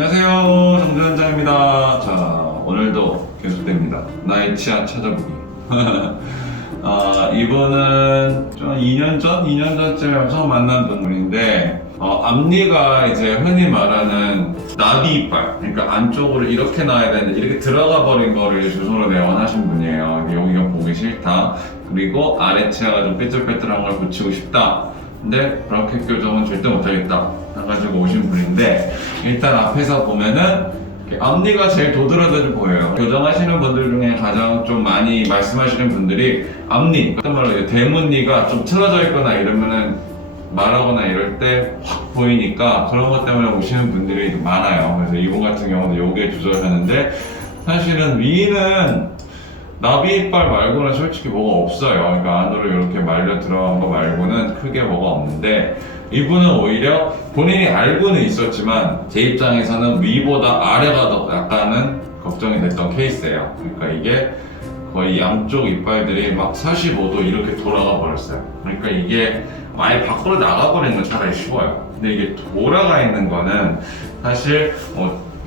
안녕하세요, 정준환자입니다. 자, 오늘도 계속됩니다. 나의 치아 찾아보기. 이분은 좀 2년 전쯤에 처음 만난 분인데, 앞니가 이제 흔히 말하는 나비 이빨, 그러니까 안쪽으로 이렇게 나와야 되는데 이렇게 들어가 버린 거를 주소로 내원하신 분이에요. 여기가 보기 싫다. 그리고 아래 치아가 좀 삐뚤빼뚤한 걸 붙이고 싶다. 근데 브라켓 교정은 절대 못하겠다 해가지고 오신 분인데, 일단 앞에서 보면은 앞니가 제일 도드라져 보여요. 교정하시는 분들 중에 가장 좀 많이 말씀하시는 분들이 앞니, 어떤 말로 이제 대문니가 좀 틀어져 있거나 이러면은 말하거나 이럴 때 확 보이니까 그런 것 때문에 오시는 분들이 많아요. 그래서 이분 같은 경우는 요게 주저하는데, 사실은 위는 나비 이빨 말고는 솔직히 뭐가 없어요. 그러니까 안으로 이렇게 말려 들어간 거 말고는 크게 뭐가 없는데, 이분은 오히려 본인이 알고는 있었지만 제 입장에서는 위보다 아래가 더 약간은 걱정이 됐던 케이스예요. 그러니까 이게 거의 양쪽 이빨들이 막 45도 이렇게 돌아가 버렸어요. 그러니까 이게 아예 밖으로 나가버리는 건 차라리 쉬워요. 근데 이게 돌아가 있는 거는 사실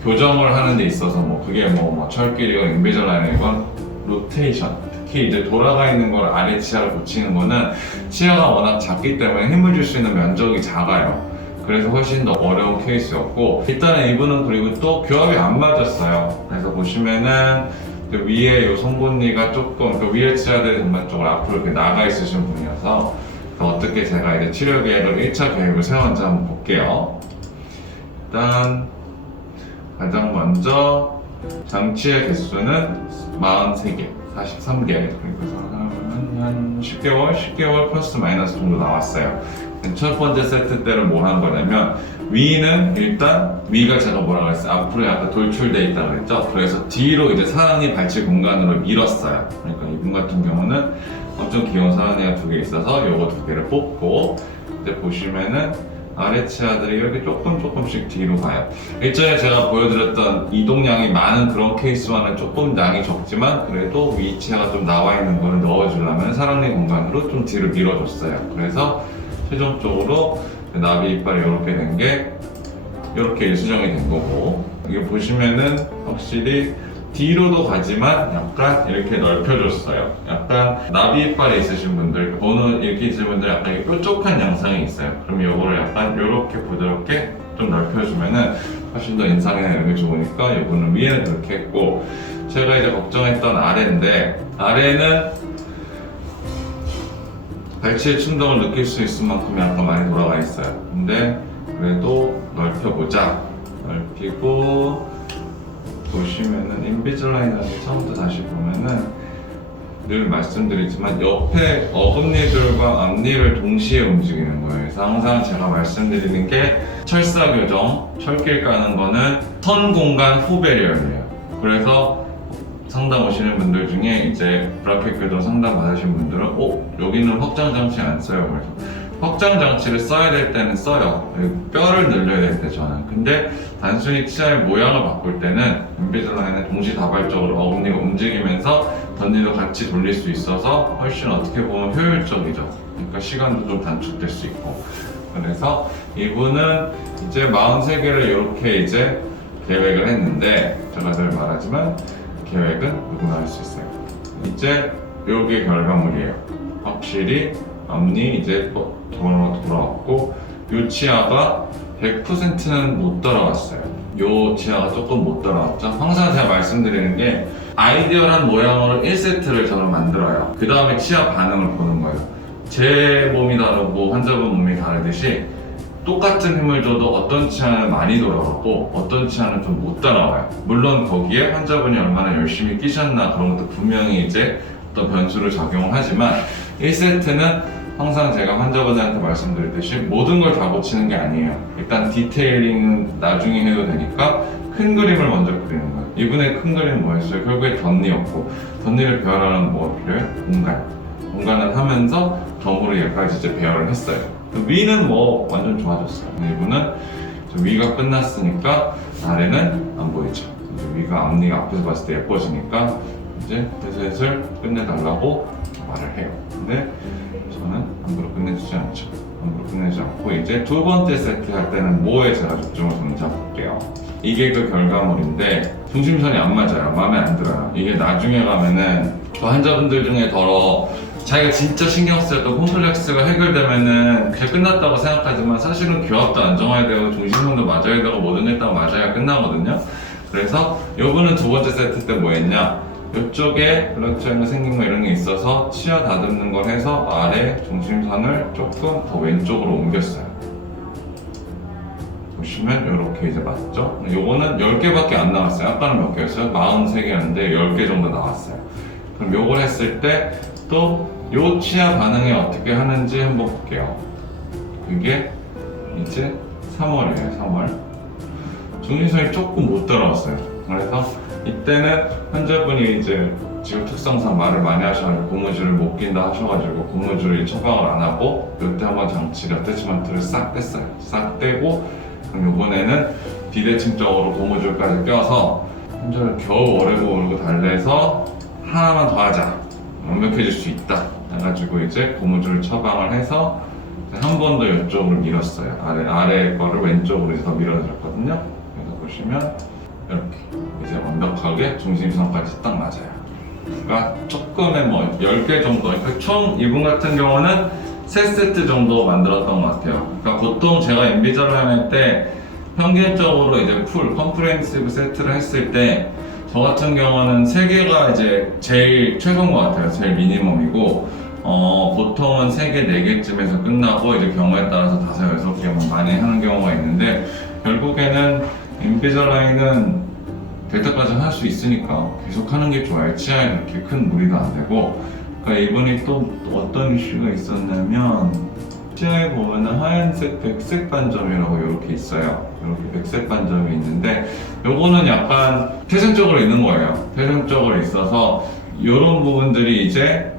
교정을 하는 데 있어서 그게 철길이건 인비절라인이건 로테이션, 특히 이제 돌아가 있는 걸 아래 치아를 붙이는 거는 치아가 워낙 작기 때문에 힘을 줄 수 있는 면적이 작아요. 그래서 훨씬 더 어려운 케이스였고, 일단은 이분은 그리고 또 교합이 안 맞았어요. 그래서 보시면은 그 위에 요 송곳니가 조금 그 위에 치아들이 전반적으로 앞으로 이렇게 나가 있으신 분이어서 어떻게 제가 이제 치료 계획을 1차 계획을 세웠는지 한번 볼게요. 일단 가장 먼저 장치의 개수는 43개, 43개. 그리고 한 10개월 플러스 마이너스 정도 나왔어요. 첫 번째 세트 때는 뭐 한 거냐면, 위는 일단 위가 제가 뭐라고 했어요? 앞으로 약간 돌출돼 있다고 그랬죠? 그래서 뒤로 이제 사랑니 발치 공간으로 밀었어요. 그러니까 이분 같은 경우는 엄청 귀여운 사랑니가 2개 있어서 요거 2개를 뽑고, 이제 보시면은 아래 치아들이 이렇게 조금씩 뒤로 가요. 일전에 제가 보여드렸던 이동량이 많은 그런 케이스와는 조금 양이 적지만 그래도 위 치아가 좀 나와 있는 거를 넣어주려면 사랑니 공간으로 좀 뒤로 밀어줬어요. 그래서 최종적으로 나비 이빨이 이렇게 된 게 이렇게 수정이 된 거고, 이게 보시면은 확실히 뒤로도 가지만 약간 이렇게 넓혀줬어요. 약간 나비 이빨에 있으신 분들, 보는 이렇게 있으신 분들 약간 뾰족한 양상이 있어요. 그럼 이거를 약간 이렇게 부드럽게 좀 넓혀주면은 훨씬 더 인상이나 이런 게 좋으니까 이거는 위에는 그렇게 했고, 제가 이제 걱정했던 아래인데, 아래는 발치의 충동을 느낄 수 있을 만큼 약간 많이 돌아가 있어요. 근데 그래도 넓혀보자. 넓히고 보시면은 인비즐라인을 처음부터 다시 보면은 늘 말씀드리지만 옆에 어금니들과 앞니를 동시에 움직이는 거예요. 그래서 항상 제가 말씀드리는 게, 철사 교정, 철길 까는 거는 선 공간 후배열이에요. 그래서 상담 오시는 분들 중에 이제 브라켓 교정 상담 받으신 분들은 여기는 확장 장치 안 써요. 그래서 확장 장치를 써야 될 때는 써요. 뼈를 늘려야 될 때 저는. 근데 단순히 치아의 모양을 바꿀 때는 인비즐라인은 동시다발적으로 어금니가 움직이면서 덧니도 같이 돌릴 수 있어서 훨씬 어떻게 보면 효율적이죠. 그러니까 시간도 좀 단축될 수 있고. 그래서 이분은 이제 43개를 이렇게 이제 계획을 했는데, 제가 늘 말하지만 계획은 누구나 할 수 있어요. 이제 요게 결과물이에요. 확실히 앞니 이제 저번으로 돌아왔고, 요 치아가 100%는 못 따라왔어요. 요 치아가 조금 못 따라왔죠. 항상 제가 말씀드리는 게, 아이디어란 모양으로 1세트를 저는 만들어요. 그 다음에 치아 반응을 보는 거예요. 제 몸이 다르고 환자분 몸이 다르듯이 똑같은 힘을 줘도 어떤 치아는 많이 돌아가고 어떤 치아는 좀 못 따라와요. 물론 거기에 환자분이 얼마나 열심히 끼셨나 그런 것도 분명히 이제 어떤 변수를 작용하지만, 1세트는 항상 제가 환자분들한테 말씀드리듯이 모든 걸 다 고치는 게 아니에요. 일단 디테일링은 나중에 해도 되니까 큰 그림을 먼저 그리는 거예요. 이분의 큰 그림은 뭐였어요? 결국에 덧니였고, 덧니를 배열하는 뭐가 필요해요? 공간을 하면서 덤으로 여기까지 이제 배열을 했어요. 위는 완전 좋아졌어요. 이분은 위가 끝났으니까 아래는 안 보이죠. 이제 위가 앞니가 앞에서 봤을 때 예뻐지니까 이제 슬슬 끝내달라고 말을 해요. 근데 저는 함부로 끝내주지 않죠. 함부로 끝내지 않고, 이제 두 번째 세트 할 때는 뭐에 제가 초점을 던져 볼게요. 이게 그 결과물인데 중심선이 안 맞아요. 마음에 안 들어요. 이게 나중에 가면은 저 환자분들 중에 더러 자기가 진짜 신경 쓰였던 콤플렉스가 해결되면은 그냥 끝났다고 생각하지만 사실은 교합도 안정화야 되고 중심선도 맞아야 되고 모든 게 다 맞아야 끝나거든요. 그래서 요거는 두 번째 세트 때 뭐 했냐, 이쪽에 블락처럼 생긴 거 이런 게 있어서 치아 다듬는 걸 해서 아래 중심선을 조금 더 왼쪽으로 옮겼어요. 보시면 이렇게 이제 맞죠? 요거는 10개밖에 안 나왔어요. 아까는 몇 개였어요? 43개였는데 10개 정도 나왔어요. 그럼 요걸 했을 때 또 요 치아 반응이 어떻게 하는지 한번 볼게요. 그게 이제 3월이에요. 3월. 중심선이 조금 못 따라왔어요. 그래서 이때는 환자분이 이제 지금 특성상 말을 많이 하셔가지고 고무줄을 못 낀다 하셔가지고 고무줄을 처방을 안 하고 이때 한번 장치를 어태치먼트를 싹 뗐어요. 싹 떼고 그럼 이번에는 비대칭적으로 고무줄까지 껴서 환자를 겨우 오르고 달래서 하나만 더 하자, 완벽해질 수 있다 해가지고 이제 고무줄 처방을 해서 한 번 더 이쪽으로 밀었어요. 아래 거를 왼쪽으로 이제 더 밀어드렸거든요. 그래서 보시면 이렇게 이제 완벽하게 중심선까지 딱 맞아요. 그러니까 조금의 뭐 10개 정도, 그러니까 총 이분 같은 경우는 3세트 정도 만들었던 것 같아요. 그러니까 보통 제가 인비자라인 할 때 평균적으로 이제 풀 컴프레hen시브 세트를 했을 때 저 같은 경우는 3개가 이제 제일 최고인 것 같아요. 제일 미니멈이고 보통은 3개, 4개쯤에서 끝나고 이제 경우에 따라서 5, 6개 많이 하는 경우가 있는데 결국에는 인비자라인은 될 때까지 할 수 있으니까 계속 하는 게 좋아요. 치아에 그렇게 큰 무리도 안 되고. 그러니까 이분이 또 어떤 이슈가 있었냐면 치아에 보면은 하얀색, 백색 반점이라고 이렇게 있어요. 이렇게 백색 반점이 있는데 요거는 약간 태생적으로 있는 거예요. 태생적으로 있어서 이런 부분들이 이제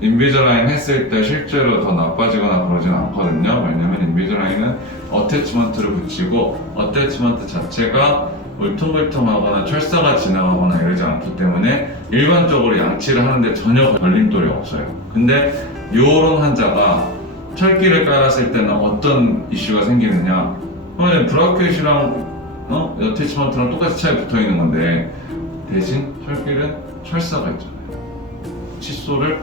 인비자라인 했을 때 실제로 더 나빠지거나 그러진 않거든요. 왜냐면 인비자라인은 어태치먼트를 붙이고 어태치먼트 자체가 울퉁불퉁하거나 철사가 지나가거나 이러지 않기 때문에 일반적으로 양치를 하는데 전혀 걸림돌이 없어요. 근데 요런 환자가 철기를 깔았을 때는 어떤 이슈가 생기느냐, 브라켓이랑 어태치먼트랑 똑같이 차에 붙어있는 건데 대신 철기는 철사가 있잖아요. 칫솔을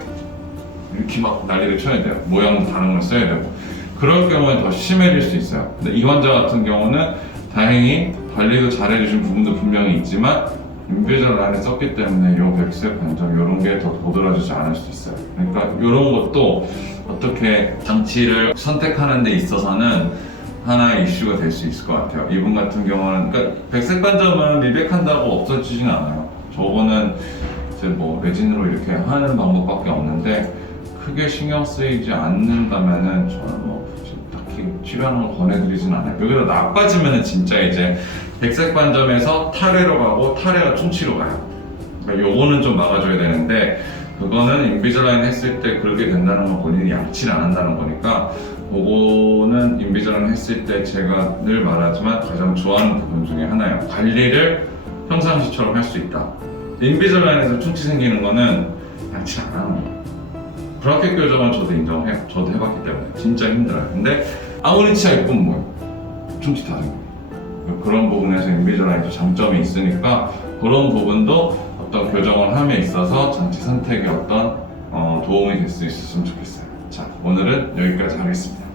이렇게 막 난리를 쳐야 돼요. 모양도 다른 걸 써야 되고. 그럴 경우에 더 심해질 수 있어요. 근데 이 환자 같은 경우는 다행히 관리도 잘해주신 부분도 분명히 있지만 인비자라인을 썼기 때문에 이 백색 반점 이런 게 더 도드라지지 않을 수 있어요. 그러니까 이런 것도 어떻게 장치를 선택하는 데 있어서는 하나의 이슈가 될 수 있을 것 같아요. 이분 같은 경우는 그러니까 백색 반점은 미백한다고 없어지진 않아요. 저거는 이제 뭐 레진으로 이렇게 하는 방법밖에 없는데 크게 신경 쓰이지 않는다면은 저는 뭐 딱히 치료하는 걸 권해드리진 않아요. 여기서 나빠지면은 진짜 이제 백색 반점에서 탈해로 가고 탈해가 충치로 가요. 그러니까 요거는 좀 막아줘야 되는데 그거는 인비자라인 했을 때 그렇게 된다는 건 본인이 양치를 안 한다는 거니까 그거는 인비자라인 했을 때 제가 늘 말하지만 가장 좋아하는 부분 중에 하나예요. 관리를 평상시처럼 할 수 있다. 인비자라인에서 충치 생기는 거는 양치를 안 하는 거예요. 브라켓 교정은 저도 인정해요. 저도 해봤기 때문에 진짜 힘들어요. 근데 아무리 치아 이쁘면 뭐예요? 충치 다 생겨요. 그런 부분에서 인비자라인도 장점이 있으니까 그런 부분도 어떤 교정을 함에 있어서 장치 선택에 어떤 도움이 될 수 있었으면 좋겠어요. 자, 오늘은 여기까지 하겠습니다.